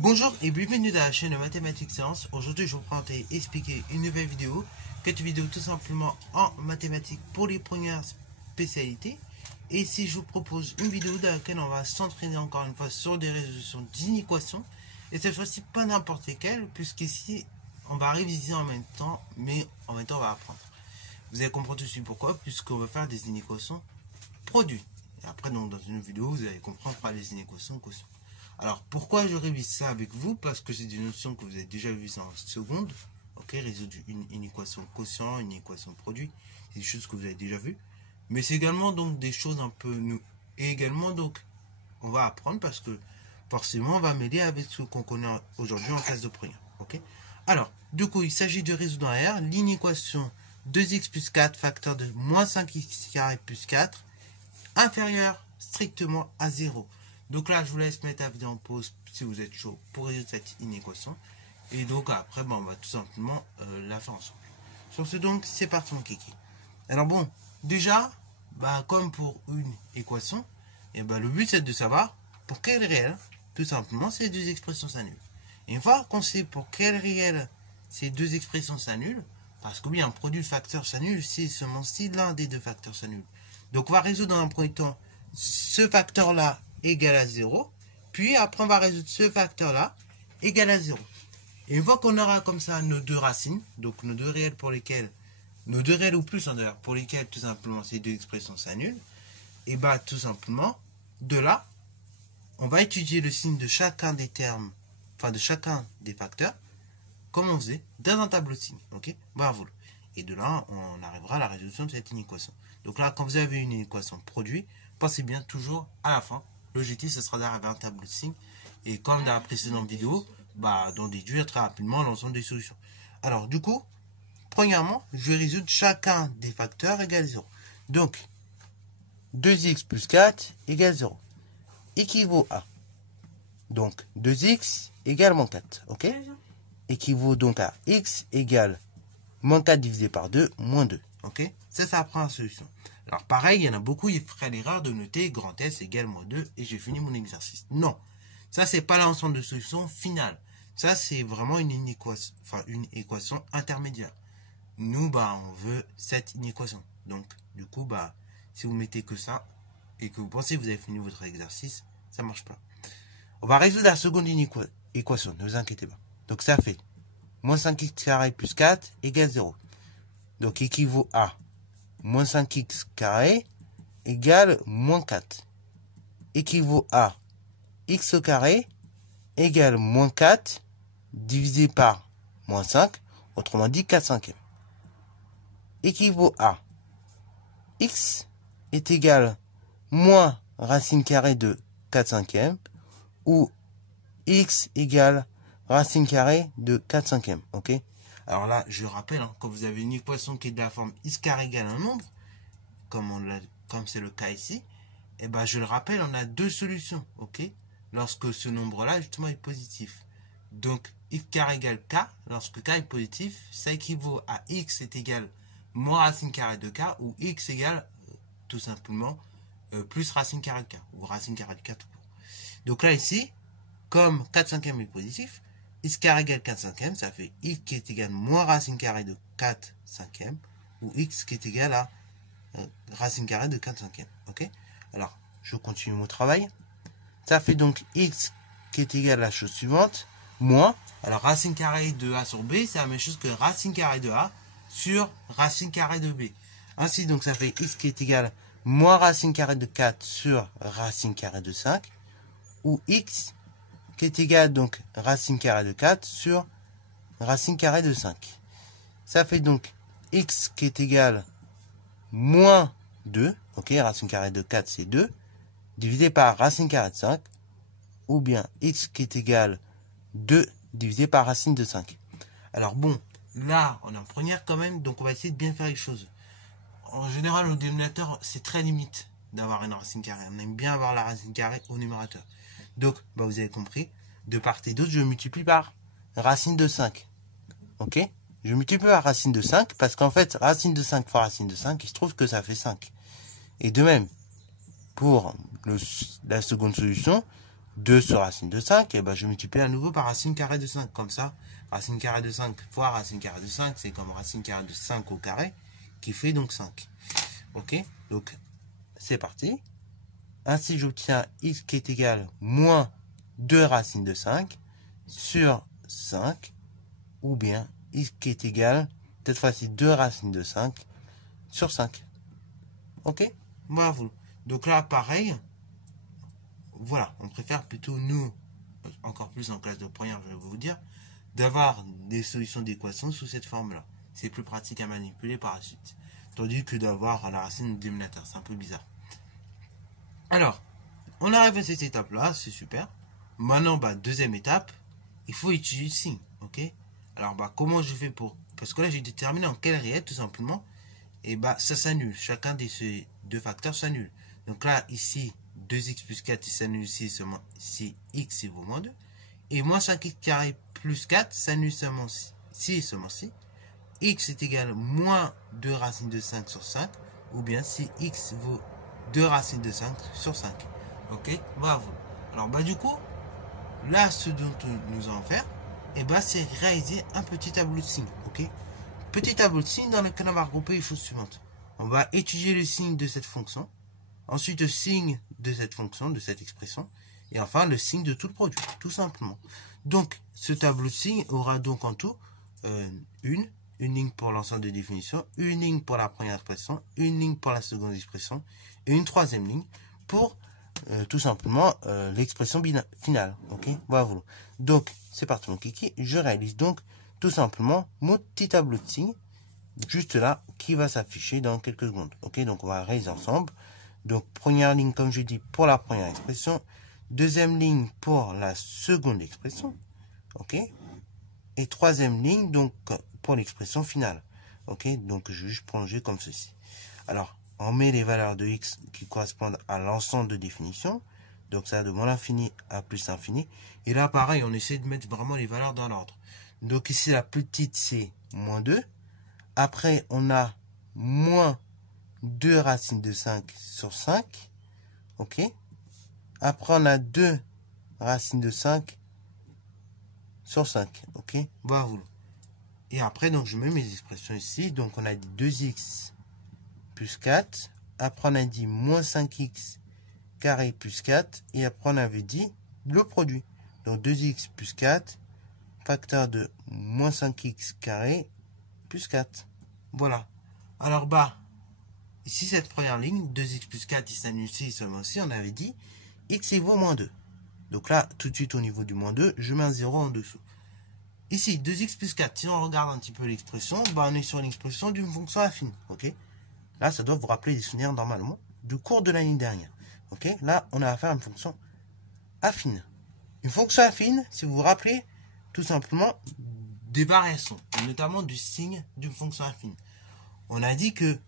Bonjour et bienvenue dans la chaîne Mathématiques Sciences. Aujourd'hui, je vais vous présenter et expliquer une nouvelle vidéo. Cette vidéo tout simplement en mathématiques pour les premières spécialités. Et ici, je vous propose une vidéo dans laquelle on va s'entraîner encore une fois sur des résolutions d'inéquations. Et cette fois-ci, pas n'importe lesquelles, puisqu'ici, on va réviser en même temps, mais en même temps, on va apprendre. Vous allez comprendre tout de suite pourquoi, puisqu'on va faire des inéquations produits. Et après, donc, dans une vidéo, vous allez comprendre par les inéquations quotients. Alors, pourquoi je révise ça avec vous? Parce que c'est des notions que vous avez déjà vues en seconde. Ok, résoudre une équation quotient, une équation produit. C'est des choses que vous avez déjà vues. Mais c'est également donc des choses un peu nous. Et également, donc, on va apprendre parce que forcément, on va m'aider avec ce qu'on connaît aujourd'hui en classe de première. Ok. Alors, du coup, il s'agit de résoudre en R l'inéquation 2x plus 4 facteur de moins 5x carré plus 4 inférieur strictement à 0. Donc là, je vous laisse mettre la vidéo en pause si vous êtes chaud pour résoudre cette inéquation. Et donc après, on va tout simplement la faire ensemble. Sur ce donc, c'est parti mon kiki. Alors bon, déjà, comme pour une équation, et le but c'est de savoir pour quel réel, tout simplement, ces deux expressions s'annulent. Et une fois qu'on sait pour quel réel ces deux expressions s'annulent, parce que oui, un produit de facteurs s'annule si seulement si l'un des deux facteurs s'annule. Donc on va résoudre dans un premier temps ce facteur-là égal à 0. Puis après, on va résoudre ce facteur-là égal à 0. Et une fois qu'on aura comme ça nos deux racines, donc nos deux réels pour lesquels, nos deux réels ou plus en d'ailleurs, pour lesquels tout simplement ces deux expressions s'annulent, et tout simplement, de là, on va étudier le signe de chacun des termes, enfin de chacun des facteurs, comme on faisait dans un tableau de signes. Ok, voilà. Et de là, on arrivera à la résolution de cette inéquation. Donc là, quand vous avez une équation produit, pensez bien toujours à la fin. L'objectif, ce sera d'arriver à un tableau de signes. Et comme dans la précédente vidéo, d'en déduire très rapidement l'ensemble des solutions. Alors, du coup, premièrement, je vais résoudre chacun des facteurs égal 0. Donc, 2x plus 4 égale 0. Équivaut à. Donc, 2x égale moins 4. Ok? Équivaut donc à x égale moins 4 divisé par 2, moins 2. Ok? Ça prend la solution. Alors pareil, il y en a beaucoup, ils feraient l'erreur de noter grand S égale moins 2 et j'ai fini mon exercice. Non, ça c'est pas l'ensemble de solutions finales. Ça c'est vraiment une équation intermédiaire. Nous, on veut cette inéquation. Donc, du coup, si vous mettez que ça et que vous pensez que vous avez fini votre exercice, ça marche pas. On va résoudre la seconde équation, ne vous inquiétez pas. Donc ça fait moins 5x carré plus 4 égale 0. Donc équivaut à moins 5x carré égale moins 4. Équivaut à x au carré égale moins 4 divisé par moins 5, autrement dit 4 cinquièmes. Équivaut à x est égal moins racine carrée de 4 cinquièmes ou x égale racine carrée de 4 cinquièmes. Ok? Alors là, je rappelle, quand vous avez une équation qui est de la forme x carré égale un nombre, comme c'est le cas ici, je le rappelle, on a deux solutions, ok? Lorsque ce nombre-là, justement, est positif. Donc, x carré égale k, lorsque k est positif, ça équivaut à x est égal moins racine carrée de k, ou x égale, tout simplement, plus racine carrée de k, ou racine carrée de k tout court. Donc là, ici, comme 4 cinquièmes est positif, x carré égale 4 cinquièmes, ça fait x qui est égal moins racine carrée de 4 cinquièmes, ou x qui est égal à racine carrée de 4 cinquièmes. Ok? Alors, je continue mon travail. Ça fait donc x qui est égal à la chose suivante, moins, alors racine carrée de a sur b, c'est la même chose que racine carrée de a sur racine carrée de b. Ainsi, donc, ça fait x qui est égal moins racine carrée de 4 sur racine carrée de 5, ou x qui est égal donc racine carrée de 4 sur racine carrée de 5. Ça fait donc x qui est égal moins 2, ok, racine carrée de 4 c'est 2, divisé par racine carrée de 5, ou bien x qui est égal 2 divisé par racine de 5. Alors bon, là on est en première quand même, donc on va essayer de bien faire les choses. En général, au dénominateur, c'est très limite d'avoir une racine carrée. On aime bien avoir la racine carrée au numérateur. Donc, vous avez compris, de part et d'autre, je multiplie par racine de 5. Ok? Je multiplie par racine de 5 parce qu'en fait, racine de 5 fois racine de 5, il se trouve que ça fait 5. Et de même, pour la seconde solution, 2 sur racine de 5, et ben je multiplie à nouveau par racine carrée de 5. Comme ça, racine carrée de 5 fois racine carrée de 5, c'est comme racine carrée de 5 au carré, qui fait donc 5. Ok, donc c'est parti. Ainsi, j'obtiens x qui est égal moins 2 racines de 5 sur 5, ou bien x qui est égal, cette fois-ci, 2 racines de 5 sur 5. Ok, bravo. Donc là, pareil, voilà, on préfère plutôt, nous, encore plus en classe de première, je vais vous dire, d'avoir des solutions d'équations sous cette forme-là. C'est plus pratique à manipuler par la suite. Tandis que d'avoir la racine du dénominateur, c'est un peu bizarre. Alors, on arrive à cette étape-là, c'est super. Maintenant, deuxième étape, il faut étudier le signe, ok? Alors, comment je fais pour... Parce que là, j'ai déterminé en quelle réelle, tout simplement. Et ça s'annule. Chacun de ces deux facteurs s'annule. Donc là, ici, 2x plus 4, il s'annule ici seulement si x vaut moins 2. Et moins 5x carré plus 4 s'annule seulement si et seulement si x est égal à moins 2 racines de 5 sur 5. Ou bien si x vaut 2 racines de 5 sur 5. Ok, bravo. Alors, du coup, là, ce dont nous allons faire, c'est réaliser un petit tableau de signes. Ok, petit tableau de signes dans lequel on va regrouper les choses suivantes. On va étudier le signe de cette fonction. Ensuite, le signe de cette fonction, de cette expression. Et enfin, le signe de tout le produit, tout simplement. Donc, ce tableau de signes aura donc en tout une ligne pour l'ensemble des définitions, une ligne pour la première expression, une ligne pour la seconde expression, et une troisième ligne pour tout simplement l'expression finale. Ok, bravo. Donc, c'est parti mon kiki. Je réalise donc tout simplement mon petit tableau de signes, juste là, qui va s'afficher dans quelques secondes. Ok, donc on va réaliser ensemble. Donc, première ligne, comme je dis, pour la première expression. Deuxième ligne pour la seconde expression. Ok. Et troisième ligne, donc, pour l'expression finale. Ok, donc je vais juste prolonger comme ceci. Alors, on met les valeurs de x qui correspondent à l'ensemble de définition. Donc, ça va de moins l'infini à plus l'infini. Et là, pareil, on essaie de mettre vraiment les valeurs dans l'ordre. Donc, ici, la petite, c'est moins 2. Après, on a moins 2 racines de 5 sur 5. Ok. Après, on a 2 racines de 5 sur 5. Ok. Bravo. Et après, donc, je mets mes expressions ici. Donc, on a dit 2x plus 4. Après, on a dit moins 5x carré plus 4. Et après, on avait dit le produit. Donc, 2x plus 4, facteur de moins 5x carré plus 4. Voilà. Alors, ici, cette première ligne, 2x plus 4, il s'annule ici, seulement ici, on avait dit x égale moins 2. Donc là, tout de suite, au niveau du moins 2, je mets un 0 en dessous. Ici, 2x plus 4, si on regarde un petit peu l'expression, on est sur l'expression d'une fonction affine. Ok. Là, ça doit vous rappeler des souvenirs normalement du cours de l'année dernière. Ok. Là, on a affaire à une fonction affine. Une fonction affine, si vous vous rappelez, tout simplement des variations, notamment du signe d'une fonction affine. On a dit que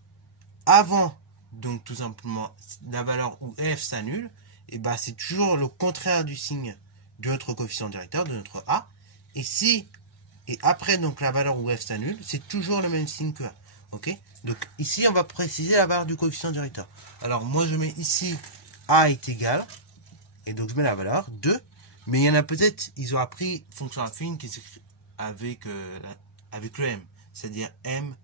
avant, donc tout simplement, la valeur où f s'annule, et c'est toujours le contraire du signe de notre coefficient directeur, de notre a. Et après, donc la valeur où f s'annule, c'est toujours le même signe que a. Ok. Donc ici, on va préciser la valeur du coefficient directeur. Alors moi, je mets ici a est égal, et donc je mets la valeur 2. Mais il y en a peut-être, ils ont appris fonction affine qui s'écrit avec le m. C'est-à-dire m,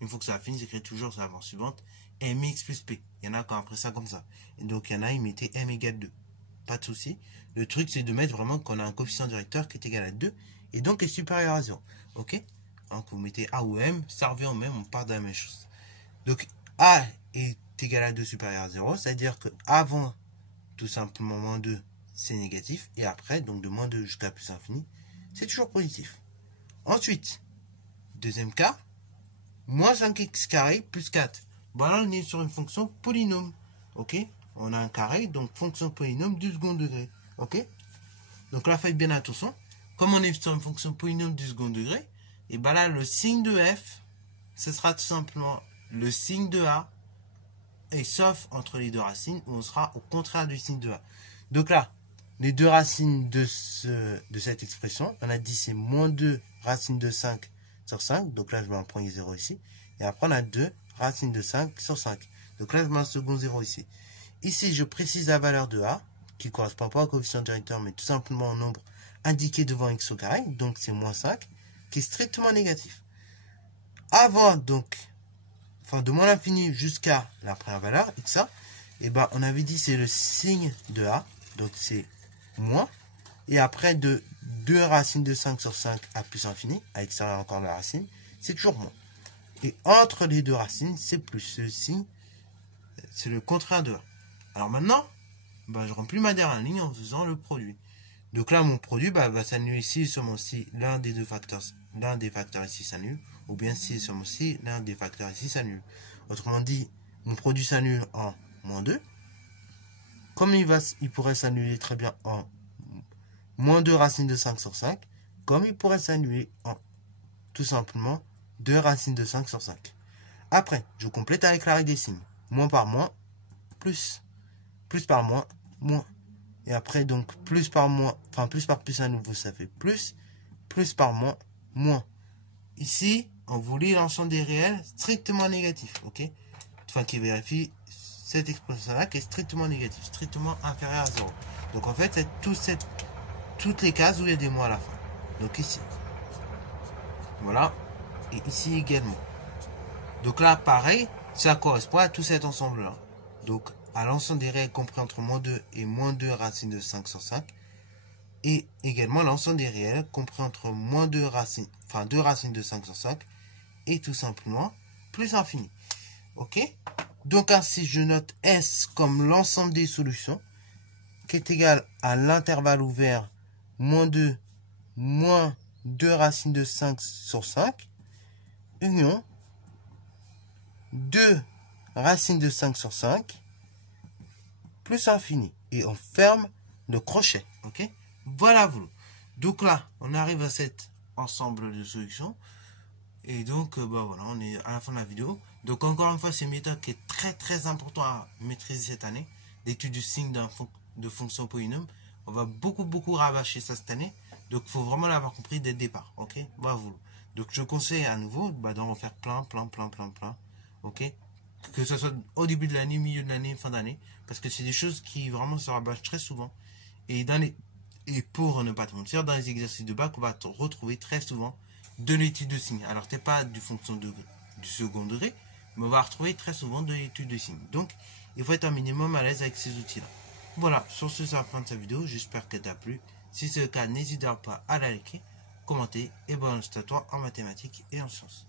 une fonction affine s'écrit toujours sur la forme suivante, mx plus p. Il y en a qui ont appris ça comme ça. Et donc il y en a, ils mettaient m égale 2. Pas de souci. Le truc, c'est de mettre vraiment qu'on a un coefficient directeur qui est égal à 2 et donc est supérieur à 0. Ok. Donc vous mettez a ou m, ça revient au même, on part de la même chose. Donc a est égal à 2 supérieur à 0, c'est-à-dire que avant tout simplement moins 2, c'est négatif. Et après, donc de moins 2 jusqu'à plus infini, c'est toujours positif. Ensuite, deuxième cas, moins 5x carré plus 4. Là, on est sur une fonction polynôme. Ok. On a un carré, donc fonction polynôme du second degré. Ok. Donc là, faites bien attention. Comme on est sur une fonction polynôme du second degré, et là, le signe de f, ce sera tout simplement le signe de a, et sauf entre les deux racines, où on sera au contraire du signe de a. Donc là, les deux racines de cette expression, on a dit c'est moins 2 racines de 5 sur 5. Donc là, je mets un premier 0 ici. Et après, on a 2 racines de 5 sur 5. Donc là, je mets un second 0 ici. Ici, je précise la valeur de a. qui ne correspond pas au coefficient directeur, mais tout simplement au nombre indiqué devant x au carré, donc c'est moins 5, qui est strictement négatif. Avant, donc, enfin de moins l'infini jusqu'à la première valeur, xa, et ben on avait dit c'est le signe de a, donc c'est moins, et après de 2 racines de 5 sur 5 à plus infini, à l'extérieur encore de la racine, c'est toujours moins. Et entre les deux racines, c'est plus. Le signe, c'est le contraire de a. Alors maintenant, bah, je remplis ma dernière ligne en faisant le produit. Donc là, mon produit va s'annuler si seulement si l'un des facteurs ici s'annule, ou bien si seulement si l'un des facteurs ici s'annule. Autrement dit, mon produit s'annule en moins 2. Comme il pourrait s'annuler très bien en moins 2 racines de 5 sur 5, comme il pourrait s'annuler en tout simplement 2 racines de 5 sur 5. Après, je complète avec la règle des signes. Moins par moins, plus. Plus par moins, moins. Et après, donc, plus par moins, enfin, plus par plus à nouveau, ça fait plus. Plus par moins, moins. Ici, on vous lit l'ensemble des réels strictement négatif, ok? Enfin, qui vérifie cette expression-là qui est strictement négative, strictement inférieure à 0. Donc, en fait, c'est toutes les cases où il y a des moins à la fin. Donc, ici. Voilà. Et ici également. Donc là, pareil, ça correspond à tout cet ensemble-là. Donc, à l'ensemble des réels compris entre moins 2 et moins 2 racines de 5 sur 5. Et également l'ensemble des réels compris entre moins 2 racines, enfin 2 racines de 5 sur 5. Et tout simplement, plus infini. Ok? Donc ainsi, je note S comme l'ensemble des solutions, qui est égal à l'intervalle ouvert moins 2 racines de 5 sur 5, union 2 racines de 5 sur 5, plus infini. Et on ferme le crochet. Ok? Voilà, vous. Donc là, on arrive à cet ensemble de solutions. Et donc, bah voilà, on est à la fin de la vidéo. Donc encore une fois, c'est une méthode qui est très important à maîtriser cette année. L'étude du signe de fonction polynôme. On va beaucoup rabâcher ça cette année. Donc il faut vraiment l'avoir compris dès le départ. Ok? Bah vous. Donc je conseille à nouveau d'en refaire plein. Ok? Que ce soit au début de l'année, milieu de l'année, fin d'année. Parce que c'est des choses qui vraiment se rabâchent très souvent. Et pour ne pas te mentir, dans les exercices de bac, on va te retrouver très souvent de l'étude de signe. Alors, tu n'es pas du second degré, mais on va retrouver très souvent de l'étude de signe. Donc, il faut être un minimum à l'aise avec ces outils-là. Voilà, sur ce, c'est la fin de cette vidéo. J'espère qu'elle t'a plu. Si c'est le cas, n'hésite pas à la liker, commenter et bonne à toi en mathématiques et en sciences.